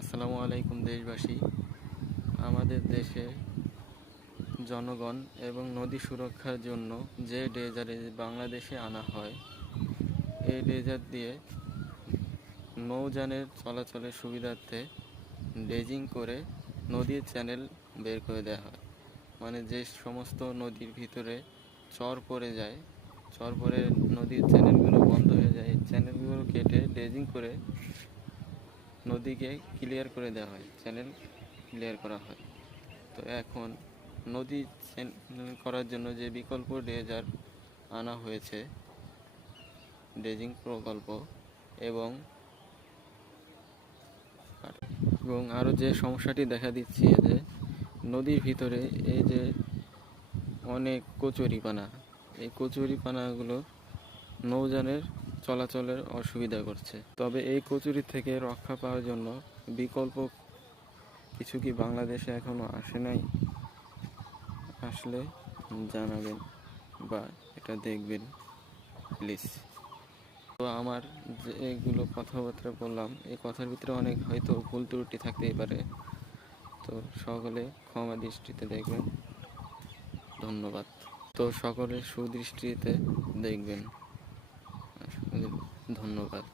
আসসালামু আলাইকুম দেশবাসী। আমাদের দেশে জনগণ এবং নদী সুরক্ষার জন্য যে ড্রেজারে বাংলাদেশে আনা হয়, এই ড্রেজার দিয়ে নৌযানের চলাচলের সুবিধার্থে ড্রেজিং করে নদীর চ্যানেল বের করে দেওয়া হয়। মানে যে সমস্ত নদীর ভিতরে চর পড়ে যায়, চর পড়ে নদীর চ্যানেলগুলো বন্ধ হয়ে যায়, চ্যানেলগুলো কেটে ড্রেজিং করে নদীকে ক্লিয়ার করে দেওয়া হয়, চ্যানেল ক্লিয়ার করা হয়। তো এখন নদী করার জন্য যে বিকল্প ড্রেজার আনা হয়েছে, ড্রেজিং প্রকল্প, এবং আরও যে সমস্যাটি দেখা দিচ্ছে যে নদীর ভিতরে এই যে অনেক কচুরিপানা, এই কচুরিপানাগুলো নৌযানের চলাচলের অসুবিধা করছে। তবে এই কচুরি থেকে রক্ষা পাওয়ার জন্য বিকল্প কিছু কি বাংলাদেশে এখনো আসে নাই? আসলে জানাবেন বা এটা দেখবেন প্লিজ। তো আমার যে এগুলো কথাবার্তা বললাম, এই কথার ভিতরে অনেক হয়তো ভুল ত্রুটি থাকতেই পারে, তো সকলে ক্ষমা দৃষ্টিতে দেখবেন। ধন্যবাদ। তো সকলে সুদৃষ্টিতে দেখবেন। ধন্যবাদ।